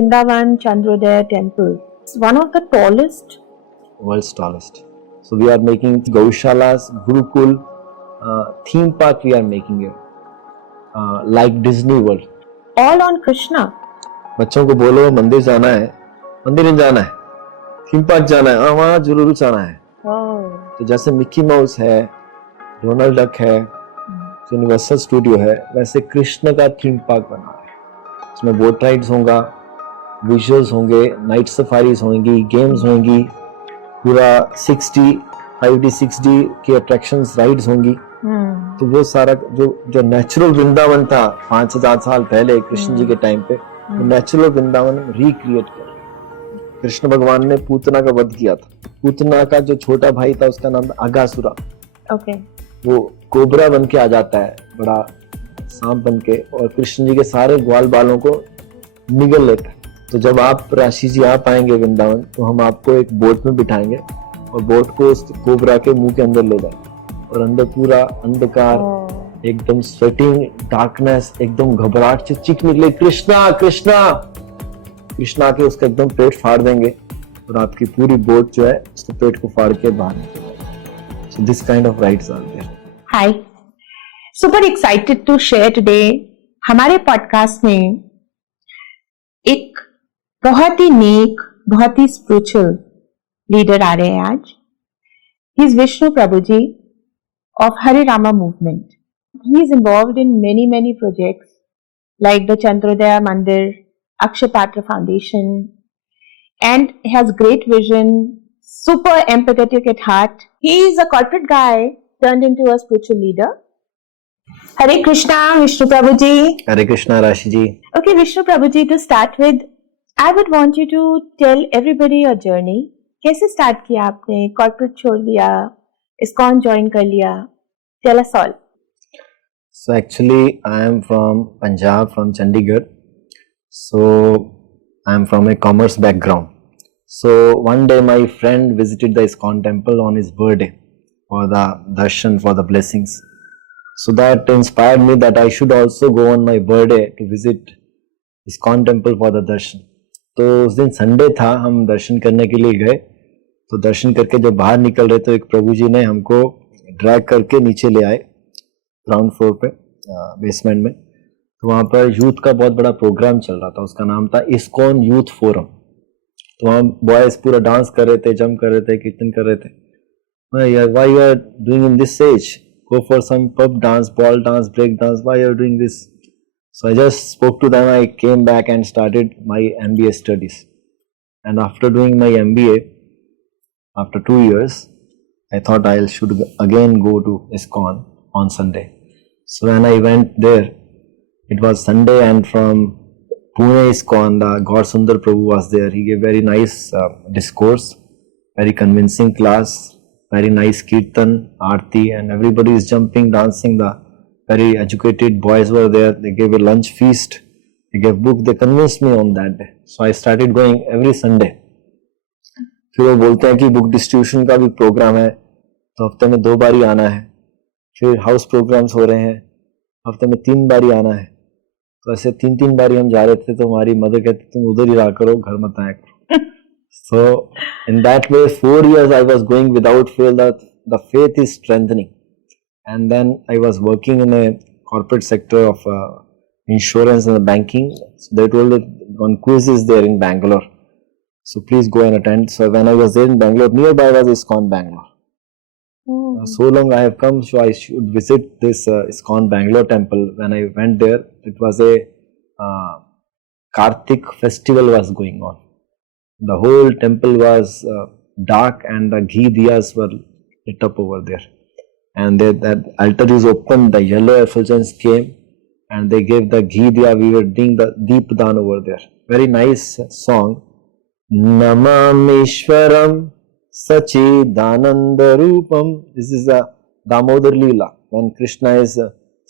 Vrindavan Chandrodaya Temple. It's one of the tallest. World's tallest. So we are making Gaushalas, Gurukul, theme park we are making here, like Disney World. All on Krishna. बच्चों को बोलो मंदिर जाना है, मंदिर नहीं जाना है, थीम पार्क जाना है, वहाँ जरूर जाना है. तो जैसे मिकी माउस है, डोनाल्ड डक है, यूनिवर्सल स्टूडियो है, वैसे कृष्ण का थीम पार्क बना है. इसमें बोट राइड्स होगा, विजुअल्स होंगे, नाइट सफारीज होंगी, गेम्स होंगी, पूरा 5D 6D की अट्रैक्शंस राइड्स होंगी. तो वो सारा जो नेचुरल वृंदावन था 5,000 साल पहले कृष्ण जी के टाइम पे, वो नेचुरल वृंदावन रिक्रिएट किया. कृष्ण भगवान ने पूतना का वध किया था. पूतना का जो छोटा भाई था उसका नाम था अगासुरा. वो कोबरा बन के आ जाता है, बड़ा सांप बन के, और कृष्ण जी के सारे ग्वाल बालों को निगल लेता है. तो जब आप राशि जी आप आएंगे वृंदावन, तो हम आपको एक बोट में बिठाएंगे और बोट को उस कोबरा के मुंह के अंदर ले जाएंगे, और अंदर पूरा अंधकार, एकदम स्वेटिंग, डार्कनेस, एकदम घबराहट से चीख निकले कृष्णा कृष्णा. कृष्णा के उसका एकदम पेट फाड़ देंगे और आपकी पूरी बोट जो है उसके पेट को फाड़ के बाहर निकलेगी. So this kind of rides are there. Hi, super excited to share today. हमारे पॉडकास्ट में एक बहुत ही नेक, बहुत ही स्पिरिचुअल लीडर आ रहे हैं आज. He is Vishnu Prabhu ji of Hare Rama movement. He is involved in many projects like the Chandrodaya Mandir, Akshapatra Foundation, and has great vision, super empathetic at heart. He is a corporate guy turned into a spiritual leader. Hare Krishna, Vishnu Prabhuji. Hare Krishna, Rashi ji. Okay, Vishnu Prabhuji, to start with, I would want you to tell everybody your journey. कैसे start किया आपने? Corporate छोड़ दिया, ISKCON join कर लिया. Tell us all. So actually I am from Punjab, from Chandigarh. So I am from a commerce background. So one day my friend visited the ISKCON temple on his birthday for the darshan, for the blessings. So that inspired me that I should also go on my birthday to visit ISKCON temple for the darshan. तो उस दिन Sunday था, हम दर्शन करने के लिए गए. तो दर्शन करके जब बाहर निकल रहे तो एक प्रभु जी ने हमको ड्रैग करके नीचे ले आए ग्राउंड फ्लोर पे, बेसमेंट में. तो वहाँ पर यूथ का बहुत बड़ा प्रोग्राम चल रहा था, उसका नाम था ISKCON यूथ फोरम. तो वहाँ बॉयज पूरा डांस कर रहे थे, जंप कर रहे थे, कीर्तन कर रहे थे. Why you are doing in this age, go for some pub dance, ball dance, break dance, why you are doing this. So I just spoke to them. I came back and started my MBA studies. And after doing my MBA, after 2 years, I thought I should again go to ISKCON on Sunday. So when I went there, it was Sunday, and from Pune ISKCON, the Gaur Sundar Prabhu was there. He gave very nice discourse, very convincing class, very nice kirtan, aarti, and everybody is jumping, dancing. The very educated boys were there. They gave a lunch feast. They gave book. They convinced me on that day. So I started going every Sunday. फिर वो बोलते हैं कि book distribution का भी programme है, तो हफ्ते में 2 बार ही आना है. फिर हाउस प्रोग्राम्स हो रहे हैं, हफ्ते में 3 बार ही आना है. तो ऐसे 3 बार ही हम जा रहे थे. तो हमारी मदर कहती तुम उधर ही रहा करो, घर मत आया करो. So in that way 4 years I was going without fail. That the faith is strengthening. And then I was working in a corporate sector of insurance and banking. So they told that one quiz is there in Bangalore, so please go and attend. So when I was there in Bangalore, nearby was ISKCON Bangalore. So long I have come, so I should visit this ISKCON Bangalore temple. When I went there, it was a Kartik festival was going on. The whole temple was dark and the ghee diyas were lit up over there. And that altar is open, the yellow effulgence came, and they gave the ghee diya. We were doing the deep dan over there. Very nice song. Namamishwaram Sachidananda Rupam. This is a Damodar Leela, when Krishna is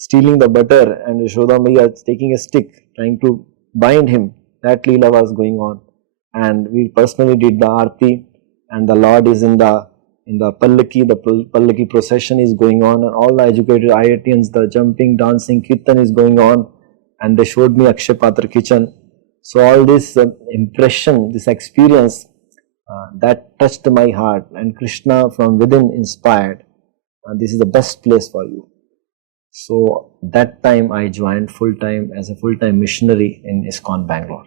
stealing the butter and Yashoda Maiya is taking a stick trying to bind him. That Leela was going on, and we personally did the aarti, and the Lord is in the Pallaki. The Pallaki procession is going on, and all the educated IITians, the jumping, dancing, kirtan is going on. And they showed me Akshapatra kitchen. So all this impression, this experience that touched my heart, and Krishna from within inspired, this is the best place for you. So that time I joined full time as a full time missionary in ISKCON Bangalore.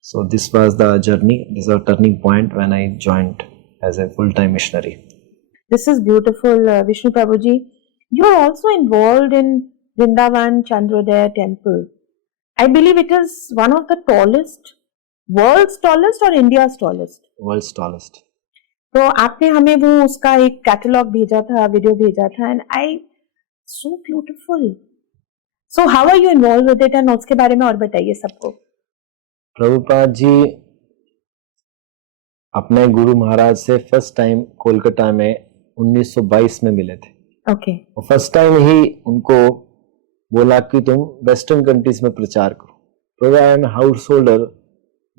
So this was the journey, this was a turning point when I joined as a full time missionary. This is beautiful, Vishnu Prabhuji. You are also involved in Vrindavan Chandrodaya Temple. I believe it is one of the tallest, world's tallest or India's tallest. World's tallest. तो आपने हमें वो उसका एक catalogue भेजा था, video भेजा था, and I so beautiful. So how are you involve with it, and उसके बारे में और बताइए सबको. प्रभुपाद जी अपने गुरु महाराज से फर्स्ट टाइम कोलकाता में 1922 में मिले थे. ओके. फर्स्ट टाइम ही उनको बोला कि तुम वेस्टर्न कंट्रीज में प्रचार करो. प्रभु I am house holder,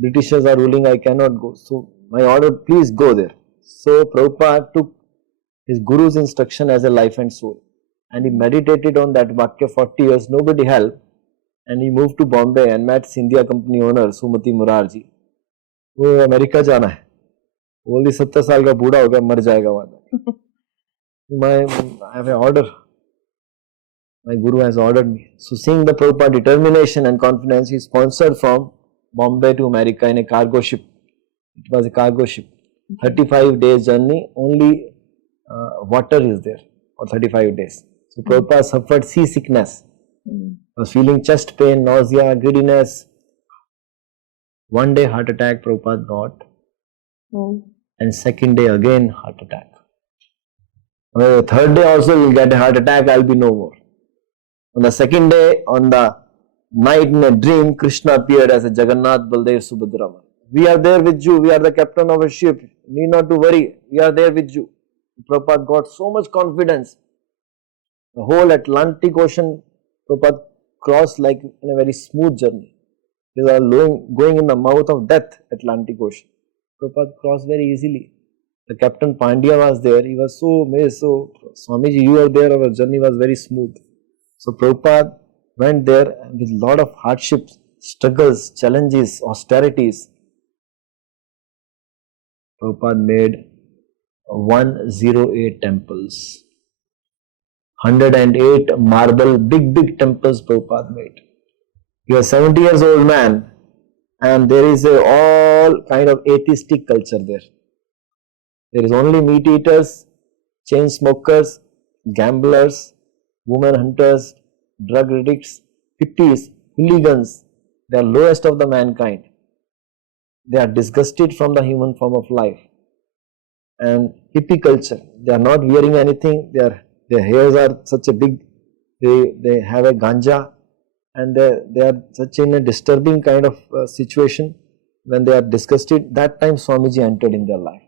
Britishers are ruling, I can not go, so my order please go there. So Prabhupada took his guru's instruction as a life and soul, and he meditated on that Vakya 40 years, nobody helped, and he moved to Bombay and met Scindia company owner Sumati Murarji. वो America जाना है, बोली 70 साल का बूढ़ा हो गया, मर जाएगा वहां. I have an order, my guru has ordered me. So seeing the Prabhupada determination and confidence, he sponsored from Bombay to America in a cargo ship. It was a cargo ship. 35 days journey, only water is there for 35 days. So Prabhupada suffered seasickness, was feeling chest pain, nausea, giddiness. One day heart attack Prabhupada got, and second day again heart attack. Well, the third day also will get a heart attack, I'll be no more. On the second day, on the night in a dream, Krishna appeared as a Jagannath, Baldev, Subhadra. We are there with you, we are the captain of a ship, need not to worry, we are there with you. Prabhupada got so much confidence. The whole Atlantic Ocean, Prabhupada crossed like in a very smooth journey. They are going in the mouth of death, Atlantic Ocean. Prabhupada crossed very easily. The Captain Pandya was there, he was so amazed. So, Swamiji, you were there, our journey was very smooth. So, Prabhupada went there with a lot of hardships, struggles, challenges, austerities. Prabhupada made 108 temples, 108 marble, big temples Prabhupada made. He was 70 years old man, and there is all kind of atheistic culture there. There is only meat eaters, chain smokers, gamblers, woman hunters, drug addicts, hippies, hooligans. They are lowest of the mankind. They are disgusted from the human form of life. And hippie culture, they are not wearing anything, their hairs are such a big, they have a ganja, and they are such in a disturbing kind of situation. When they are disgusted, that time Swamiji entered in their life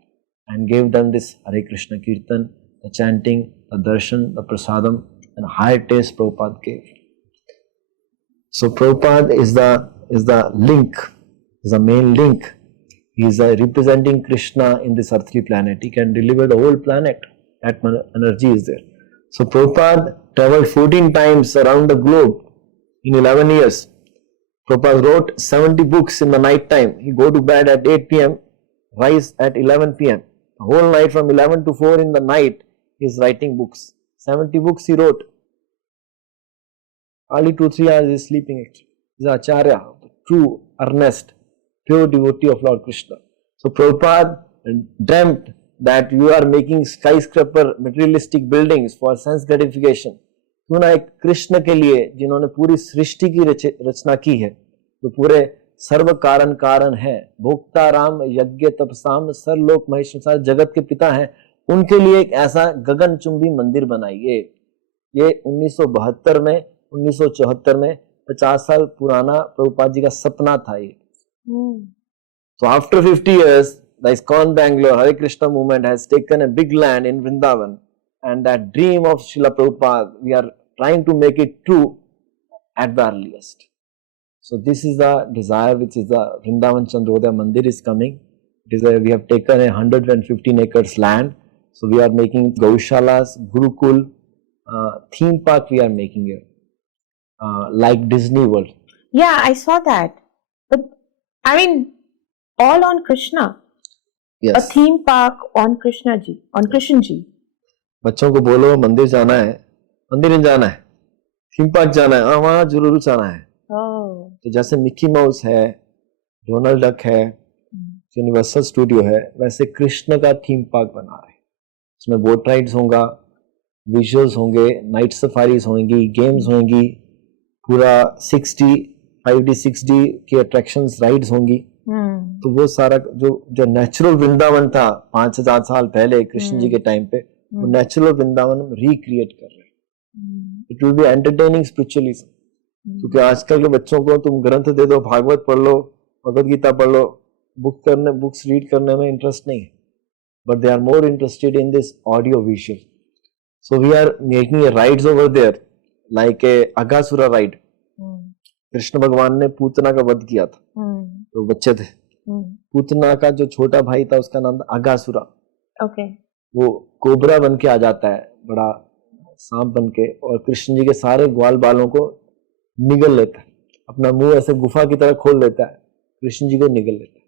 and gave them this Hare Krishna Kirtan, the chanting, the darshan, the prasadam, and higher taste Prabhupada gave. So Prabhupada is the link, is the main link. He is representing Krishna in this earthly planet. He can deliver the whole planet. That energy is there. So Prabhupada traveled 14 times around the globe in 11 years. Prabhupada wrote 70 books in the night time. He go to bed at 8 p.m., rise at 11 p.m. The whole night from 11 to 4 in the night he is writing books. 70 books he wrote. Only 2-3 hours he is sleeping actually. He is Acharya, true, earnest, pure devotee of Lord Krishna. So Prabhupada dreamt that you are making skyscraper materialistic buildings for sense gratification. क्यों ना एक कृष्ण के लिए जिन्होंने पूरी सृष्टि की रचना की है, तो पूरे सर्व कारण है, भोक्ता राम यज्ञ तपसाम सरलोक महेश संसार जगत के पिता हैं, उनके लिए एक ऐसा गगनचुंबी मंदिर बनाइए. ये 1972 में 1974 में 50 साल पुराना प्रभुपाद जी का सपना था ये. So after 50 years, the ISKCON Bangalore Hare Krishna movement has taken a big land in Vrindavan, and that dream of Srila Prabhupada, we are trying to make it true at the earliest. So this is the desire, which is the Vrindavan Chandrodaya Mandir is coming. It is we have taken 115 acres land. So we are making Gaushalas, Gurukul, theme park we are making here, like Disney World. Yeah, I saw that. But I mean, all on Krishna. A yes theme park on Krishna ji, on Krishna ji. बच्चों को बोलो मंदिर जाना है, मंदिर नहीं जाना है, थीम पार्क जाना है, हाँ वहाँ जरूर जाना है। Oh. तो जैसे मिकी माउस है, डोनाल्ड डक है, यूनिवर्सल स्टूडियो है, वैसे कृष्ण का थीम पार्क बना रहे हैं। इसमें बोट राइड्स होगा, विजुअल्स होंगे, नाइट सफारीज होंगी, गेम्स होंगी, पूरा 60 5D 6D की अट्रैक्शंस राइड्स होंगी। तो वो सारा जो नेचुरल वृंदावन था 5000 साल पहले कृष्ण जी के टाइम पे, वो नेचुरल वृंदावन हम रिक्रिएट कर रहे हैं। It will be entertaining spiritualism, क्योंकि आजकल के बच्चों को तुम ग्रंथ दे दो, भागवत पढ़ लो, भगवत गीता पढ़ लो, बुक्स रीड करने में इंटरेस्ट नहीं है, but they are more interested in this audio visual. So we are making rides over there like a Aghasura ride. Krishna भगवान ने पूतना का वध किया था, तो बच्चे थे, पूतना का जो छोटा भाई था उसका नाम था अगासुरा। Okay. वो कोबरा बन के आ जाता है, बड़ा सांप बन के, और कृष्ण जी के सारे ग्वाल बालों को निगल लेता है, अपना मुंह ऐसे गुफा की तरह खोल लेता है, कृष्ण जी को निगल लेता है।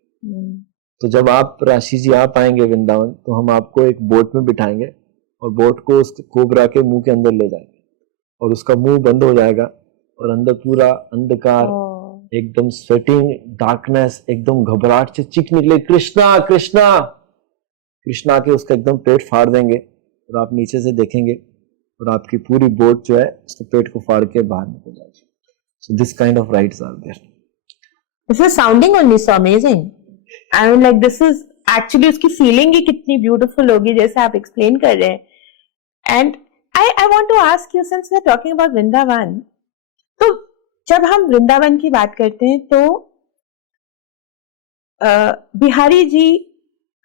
तो जब आप राशि जी आप आएंगे वृंदावन, तो हम आपको एक बोट में बिठाएंगे और बोट को उस कोबरा के मुंह के अंदर ले जाएंगे, और उसका मुंह बंद हो जाएगा और अंदर पूरा अंधकार, एकदम स्वेटिंग, डार्कनेस, एकदम घबराहट से चीख निकले, कृष्णा कृष्णा कृष्णा के उसका एकदम पेट फाड़ देंगे, और आप नीचे से देखेंगे और आपकी पूरी बोट जो है उसके पेट को फाड़ के बाहर निकल जाएगी। So this kind of rides are there. This is sounding only so amazing. I mean, like this is actually उसकी फीलिंग ही कितनी ब्यूटीफुल होगी जैसे आप एक्सप्लेन कर रहे हैं। And I want to ask you, since we are talking about Vrindavan, तो जब हम वृंदावन की बात करते हैं तो बिहारी जी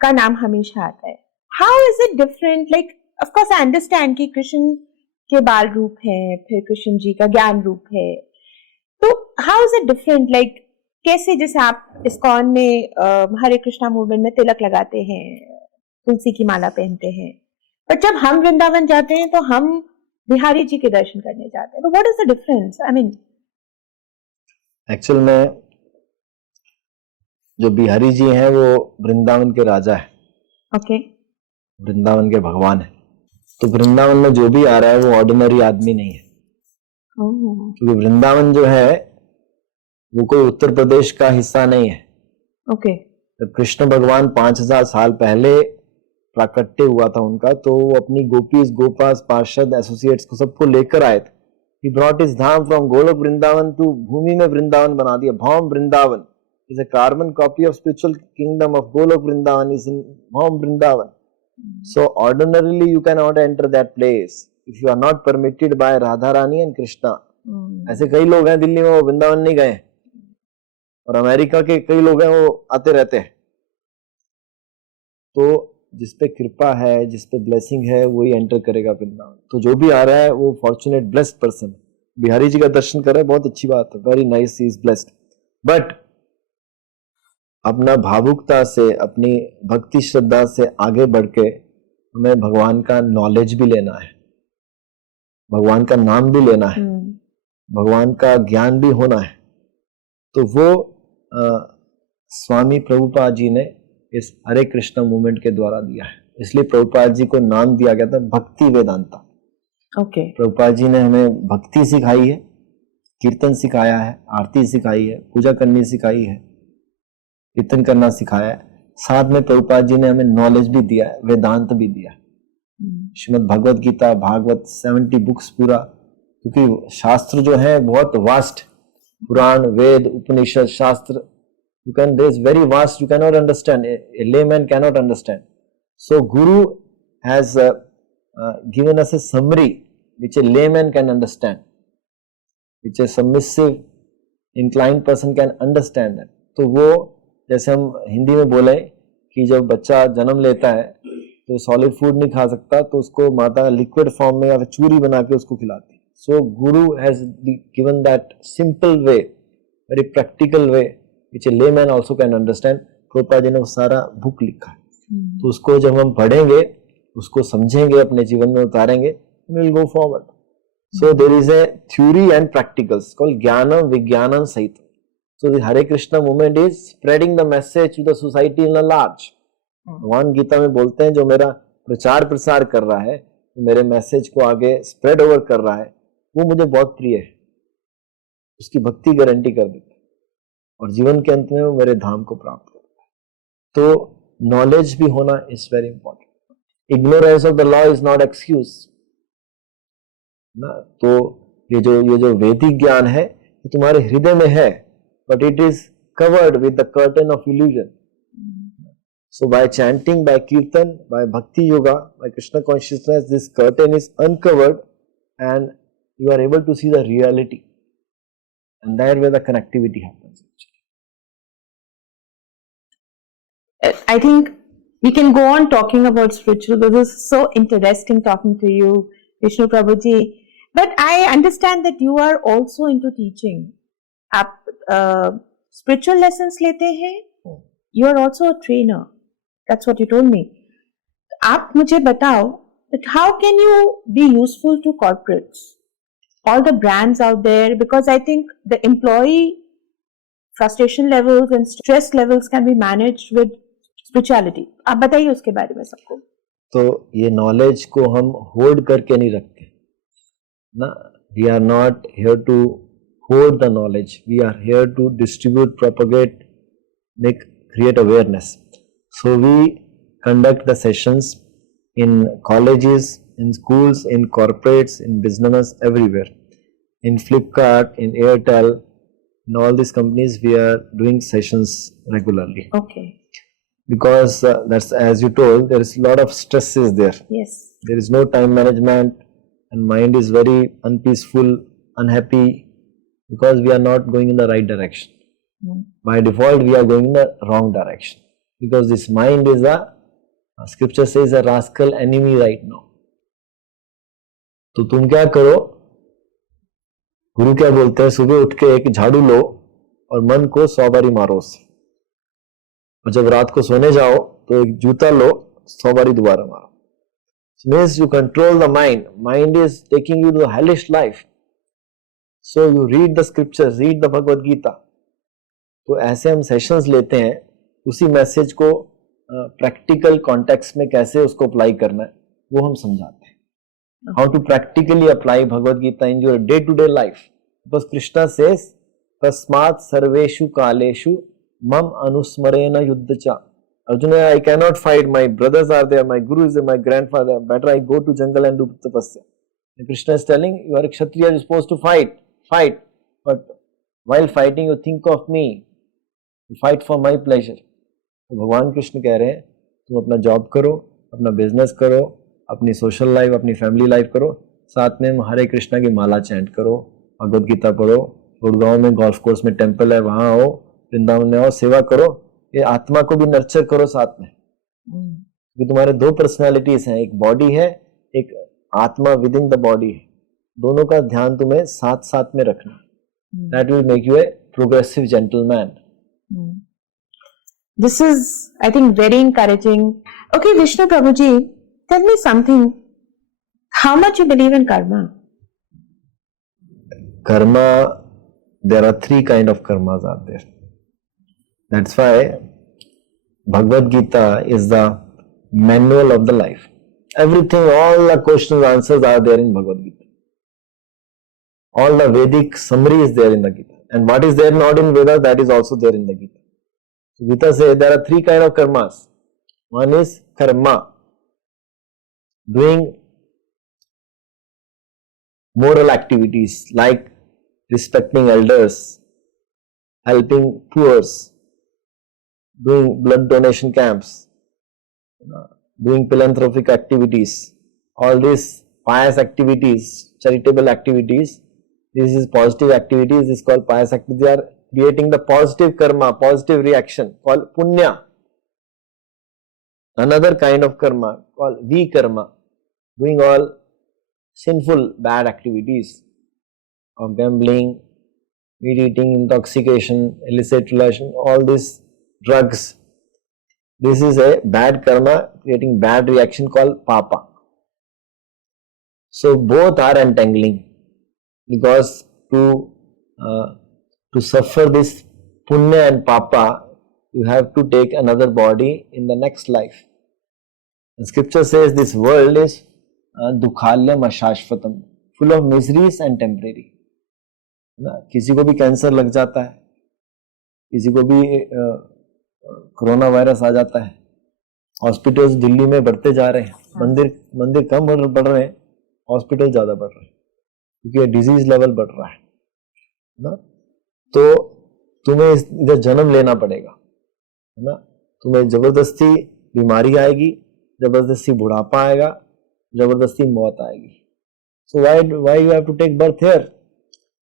का नाम हमेशा आता है। How is it different? Like of course I understand कि कृष्ण के बाल रूप है, फिर कृष्ण जी का ज्ञान रूप है, तो how is it different? Like कैसे, जैसे आप इस्कॉन में हरे कृष्णा मूवमेंट में तिलक लगाते हैं, तुलसी की माला पहनते हैं, पर जब हम वृंदावन जाते हैं तो हम बिहारी जी के दर्शन करने जाते हैं, तो what is the difference? I mean, actual में जो बिहारी जी हैं वो वृंदावन के राजा है। ओके। वृंदावन के भगवान है। तो वृंदावन में जो भी आ रहा है वो ऑर्डिनरी आदमी नहीं है, क्योंकि वृंदावन जो है वो कोई उत्तर प्रदेश का हिस्सा नहीं है। ओके। जब कृष्ण भगवान 5000 साल पहले प्राकट्य हुआ था उनका, तो वो अपनी गोपीज, गोपास, पार्षद, एसोसिएट्स को सबको लेकर आए थे। He brought his Dham from Golok Vrindavan to भूमि में वृंदावन बना दिया। भौम Vrindavan is a carbon copy of spiritual kingdom of Golok Vrindavan is in Bhaum Vrindavan. So ordinarily you cannot enter that place if you are not permitted by Radha Rani and Krishna. ऐसे कई लोग हैं दिल्ली में वो वृंदावन नहीं गए, और America के कई लोग हैं वो आते रहते हैं। तो जिसपे कृपा है, जिसपे ब्लेसिंग है, वही एंटर करेगा वृंदावन। तो जो भी आ रहा है वो fortunate blessed person. Bihari ji का दर्शन कर रहे हैं, बहुत अच्छी बात है, very nice, he is blessed. But अपना भावुकता से, अपनी भक्ति श्रद्धा से आगे बढ़ के हमें भगवान का नॉलेज भी लेना है, भगवान का नाम भी लेना है, भगवान का ज्ञान भी होना है। तो वो स्वामी प्रभुपाद जी ने इस हरे कृष्णा मूवमेंट के द्वारा दिया है, इसलिए प्रभुपाद जी को नाम दिया गया था भक्ति वेदांता। ओके। प्रभुपाद जी ने हमें भक्ति सिखाई है, कीर्तन सिखाया है, आरती सिखाई है, पूजा करनी सिखाई है, कीर्तन करना सिखाया है। साथ में प्रभुपाद जी ने हमें नॉलेज भी दिया है, वेदांत भी दिया है। श्रीमद् भगवत गीता, भागवत, 70 बुक्स पूरा, क्योंकि शास्त्र जो है बहुत वास्ट, पुराण, वेद, उपनिषद, शास्त्र, there is very vast, you cannot understand, a layman cannot understand. So Guru has given us a summary which a layman can understand, which a submissive, inclined person can understand that. तो वो जैसे हम हिंदी में बोले कि जब बच्चा जन्म लेता है तो सॉलिड फूड नहीं खा सकता, तो उसको माता लिक्विड फॉर्म में या फिर चूरी बना के उसको खिलाती है। So guru has given that simple way, very practical way, which a layman also can understand. Prabhupada ji ने वो सारा बुक लिखा है, तो उसको जब हम पढ़ेंगे, उसको समझेंगे, अपने जीवन में उतारेंगे, we will go forward. So there is a theory and practicals called ज्ञानम विज्ञानम सहित। So the Hare Krishna movement is spreading the message to the society in a large. भगवान गीता में बोलते हैं जो मेरा प्रचार प्रसार कर रहा है, मेरे मैसेज को आगे स्प्रेड ओवर कर रहा है, वो मुझे बहुत प्रिय है, उसकी भक्ति गारंटी कर देता है और जीवन के अंत में वो मेरे धाम को प्राप्त करता है. तो नॉलेज भी होना is very important. Ignorance of the law is not excuse ना. तो ये जो वैदिक ज्ञान है ये तुम्हारे हृदय में है, but it is covered with the curtain of illusion. So by chanting, by kirtan, by bhakti yoga, by Krishna consciousness, this curtain is uncovered and you are able to see the reality. And there where the connectivity happens. I think we can go on talking about spiritual, because it's so interesting talking to you, Vishnu Prabhuji. But I understand that you are also into teaching. आप spiritual lessons लेते हैं. You are also a trainer. That's what you told me. आप मुझे बताओ that how can you be useful to corporates, all the brands out there, because I think the employee frustration levels and stress levels can be managed with spirituality. आप बताइए उसके बारे में सबको. तो ये नॉलेज को हम होल्ड करके नहीं रखते ना. We are not here to hoard the knowledge. We are here to distribute, propagate, create awareness. So we conduct the sessions in colleges, in schools, in corporates, in business, everywhere. In Flipkart, in Airtel, in all these companies, we are doing sessions regularly. Okay. Because that's, as you told, there is a lot of stress is there. Yes. There is no time management and mind is very unpeaceful, unhappy, because we are not going in the right direction. By default, we are going in the wrong direction. Because this mind is scripture says, a rascal enemy right now. तो तुम क्या करो, गुरु क्या बोलते हैं, सुबह उठ के एक झाड़ू लो और मन को 100 बारी मारो उससे, और जब रात को सोने जाओ तो एक जूता लो, 100 बारी दोबारा मारो. It means you control the mind. Mind is taking you to the hellish life. So you read the scriptures, read the Bhagavad Gita. तो ऐसे हम सेशंस लेते हैं, उसी मैसेज को प्रैक्टिकल कॉन्टेक्स्ट में कैसे उसको अप्लाई करना है वो हम समझाते हैं. How to practically apply Bhagavad Gita in your day to day life. Because Krishna says तस्मात् सर्वेषु कालेषु मम अनुस्मरेण युद्धचा. Arjuna, I cannot fight, my brothers are there, my guru is there, my grandfather, better I go to jungle and do tapasya. And Krishna is telling, you are a kshatriya, you are supposed to fight, but while fighting you think of me, you fight for my pleasure. तो भगवान कृष्ण कह रहे हैं तुम अपना job करो, अपना business करो, अपनी सोशल लाइफ, अपनी फैमिली लाइफ करो, साथ में हरे कृष्णा की माला चैंट करो, भगवद गीता पढ़ो, गुड़गांव में गोल्फ कोर्स में टेम्पल है वहां आओ, वृंदावन में आओ, सेवा करो, ये आत्मा को भी नर्चर करो साथ में. क्योंकि तुम्हारे दो पर्सनालिटीज हैं, एक बॉडी है, एक आत्मा विद इन द बॉडी है. दोनों का ध्यान तुम्हें साथ साथ में रखना. That will make U a progressive gentleman. This is, I think, very encouraging. Okay, Vishnu Prabhuji, tell me something. How much you believe in karma? Karma, there are 3 kind of karmas out there. That's why Bhagavad Gita is the manual of the life. Everything, all the questions, answers are there in Bhagavad Gita. All the Vedic summary is there in the Gita. And what is there not in Vedas, that is also there in the Gita. So Gita says there are 3 kind of karmas. One is karma, doing moral activities like respecting elders, helping poor, doing blood donation camps, doing philanthropic activities, all these pious activities, charitable activities. This is positive activities. This is called pious activities. They are creating the positive karma, positive reaction called punya. Another kind of karma called vikarma, doing all sinful, bad activities of gambling, meat eating, intoxication, illicit relation, all these drugs. This is a bad karma creating bad reaction called papa. So both are entangling, because to suffer this punya and papa, you have to take another body in the next life. The scripture says this world is dukhalyam ashashvatam, full of miseries and temporary. ना किसी को भी cancer लग जाता है, किसी को भी कोरोना वायरस आ जाता है, हॉस्पिटल्स दिल्ली में बढ़ते जा रहे हैं, मंदिर कम बढ़ रहे हैं, हॉस्पिटल ज्यादा बढ़ रहे हैं क्योंकि डिजीज लेवल बढ़ रहा है ना। तो तुम्हें इधर जन्म लेना पड़ेगा, है ना। तुम्हें जबरदस्ती बीमारी आएगी, जबरदस्ती बुढ़ापा आएगा, जबरदस्ती मौत आएगी। So why you have to take birth here?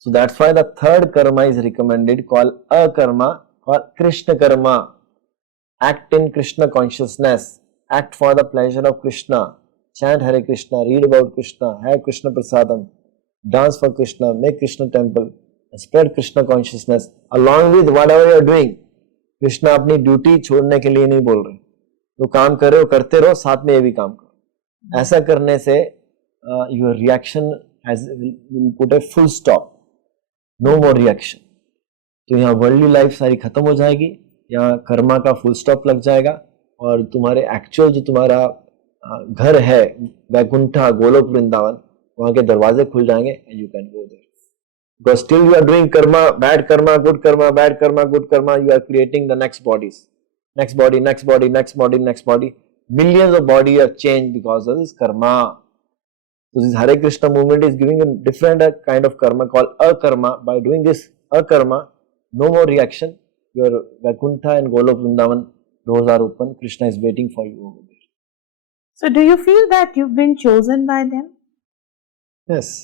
So that's why the third karma is recommended, called akarma, called Krishna karma. Act in Krishna consciousness, act for the pleasure of Krishna, chant Hare Krishna, read about Krishna, have Krishna prasadam, dance for Krishna, make Krishna temple, spread Krishna consciousness along with whatever you are doing. Krishna अपनी duty छोड़ने के लिए नहीं बोल रहे, तो काम कर रहे हो करते रहो, साथ में ये भी काम करो। ऐसा करने से your reaction will put a full stop, no more reaction. तो यहाँ वर्ल्डली लाइफ सारी खत्म हो जाएगी, यहाँ कर्मा का फुल स्टॉप लग जाएगा और तुम्हारे एक्चुअल जो तुम्हारा घर है वैकुंठा गोलोक वृंदावन, वहां के दरवाजे खुल जाएंगे and you can go there. Because still you are doing karma, bad karma, good karma, bad karma, good karma, you are creating the next bodies, next body, next body, next body, next body. Millions of bodies have changed because of this karma. So this Hare Krishna movement is giving a different kind of karma called akarma. By doing this akarma, no more reaction. Your Vaikuntha and Golok Vrindavan doors are open. Krishna is waiting for you over there. So do you feel that you've been chosen by them? Yes.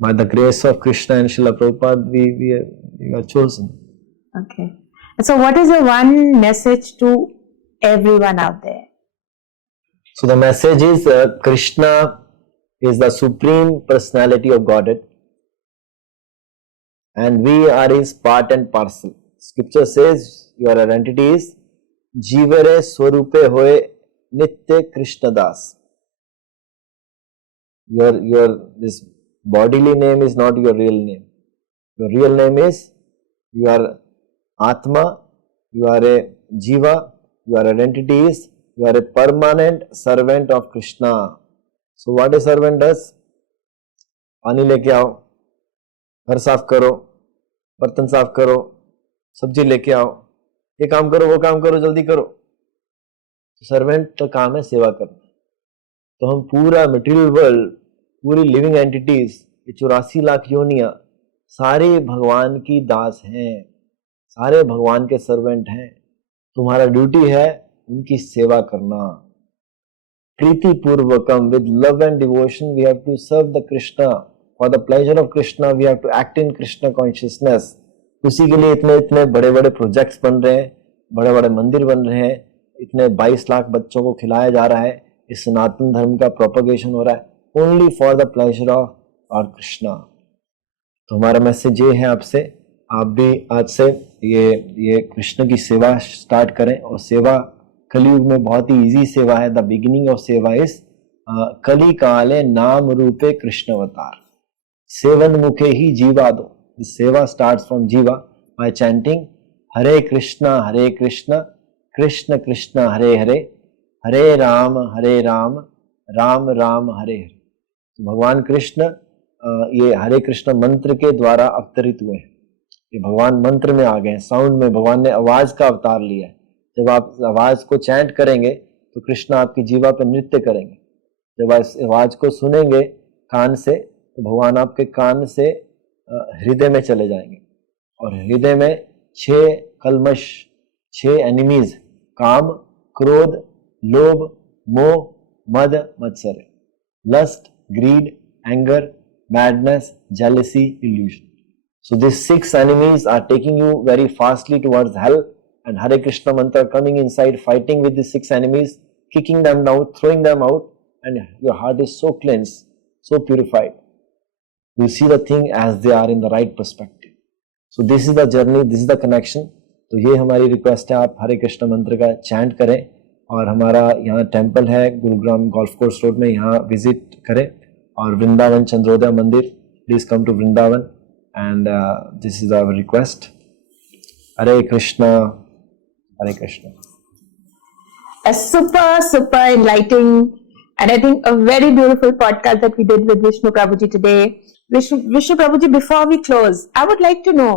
By the grace of Krishna and Srila Prabhupada, we are chosen. Okay. And so what is the one message to everyone out there? So the message is Krishna is the supreme personality of Godhead and we are his part and parcel. Scripture says your identity is Jivare Swarupe Hoye Nitya Krishna Das. This bodily name is not your real name. Your real name is, you are Atma, you are a Jiva, your identity is, you are a permanent servant of Krishna. So what a servant does? पानी लेके आओ, घर साफ करो, बर्तन साफ करो, सब्जी लेके आओ, ये काम करो, वो काम करो, जल्दी करो। सर्वेंट का काम है सेवा करना। तो हम पूरा मटेरियल वर्ल्ड, पूरी लिविंग एंटिटीज, ये 84 लाख योनियां सारे भगवान की दास हैं, सारे भगवान के सर्वेंट हैं। तुम्हारा ड्यूटी है उनकी सेवा करना। प्रीति पूर्वकम, with love and devotion we have to serve the Krishna, for the pleasure of Krishna we have to act in Krishna consciousness. उसी के लिए इतने बड़े बड़े प्रोजेक्ट्स बन रहे हैं, बड़े बड़े मंदिर बन रहे हैं, इतने 22 लाख बच्चों को खिलाया जा रहा है, इस सनातन धर्म का प्रोपगेशन हो रहा है, only for the pleasure of और कृष्णा। तो हमारा मैसेज ये है आपसे, आप भी आज से ये कृष्ण की सेवा स्टार्ट करें। और सेवा कलयुग में बहुत ही इजी सेवा है। द बिगिनिंग ऑफ सेवा इज कली काले नाम रूपे कृष्ण अवतार, सेवन मुखे ही जीवा दो। दिस सेवा स्टार्ट्स फ्रॉम जीवा बाय चैंटिंग हरे कृष्णा कृष्ण कृष्ण हरे हरे, हरे राम राम राम हरे हरे। तो भगवान कृष्ण ये हरे कृष्ण मंत्र के द्वारा अवतरित हुए हैं। ये भगवान मंत्र में आ गए हैं, साउंड में। भगवान ने आवाज का अवतार लिया है। जब आप आवाज को चैंट करेंगे तो कृष्ण आपकी जीवा पर नृत्य करेंगे। जब आप आवाज को सुनेंगे कान से तो भगवान आपके कान से हृदय में चले जाएंगे। और हृदय में 6 कलमश, 6 एनिमीज, काम, क्रोध, लोभ, मोह, मद, मत्सर, lust, greed, anger, madness, jealousy, illusion. So these 6 enemies are taking you very fastly towards hell, and Hare Krishna mantra coming inside, fighting with these 6 enemies, kicking them down, throwing them out, and your heart is so cleansed, so purified. You see the thing as they are in the right perspective. So this is the journey, this is the connection. तो ये हमारी request है, आप हरे कृष्ण मंत्र का chant करें। और हमारा यहाँ टेम्पल है गुरुग्राम गोल्फ कोर्स रोड में, यहाँ विजिट करें। और Vrindavan Chandrodaya Mandir, please come to Vrindavan and this is our request. Hare Krishna, Hare Krishna. A super enlightening and I think a very beautiful podcast that we did with Vishnu Prabhuji today. Vishnu Prabhuji, before we close, I would like to know,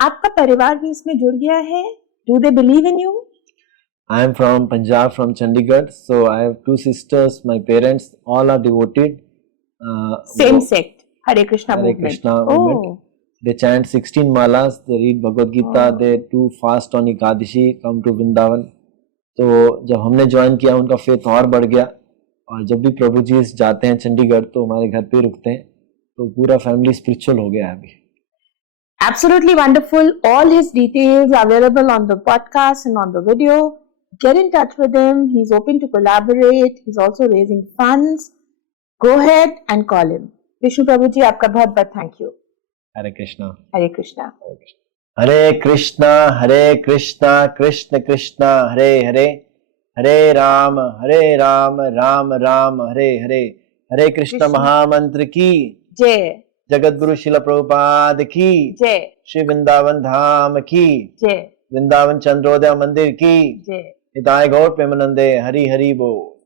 आपका परिवार भी इसमें जुड़ गया है? Do they believe in you? I am from Punjab, from Chandigarh. So I have two sisters. My parents all are devoted. Same वो- sect, Hare Krishna Hare movement. Krishna movement. Oh, They chant 16 malas. They read Bhagavad Gita. Oh. They do fast on Ekadashi. Come to Vrindavan. तो जब हमने join किया उनका faith और बढ़ गया और जब भी प्रभु जी जाते हैं चंडीगढ़ तो हमारे घर पे रुकते हैं तो पूरा फैमिली स्पिरिचुअल हो गया है अभी. absolutely wonderful. All his details are available on the podcast and on the video. Get in touch with him. He's open to collaborate. He's also raising funds. Go ahead and call him. Vishnu Prabhuji, आपका बहुत बहुत thank you. Hare Krishna. Hare Krishna. हरे कृष्णा कृष्ण कृष्ण हरे हरे हरे राम राम राम हरे हरे. हरे कृष्ण कृष्ण. महामंत्र की जय जगत गुरु शिला प्रभुपाद की जय श्री वृंदावन धाम की जय वृंदावन चंद्रोदय मंदिर की जय. हिताय गौर प्रेमानंदे हरि हरि बोल.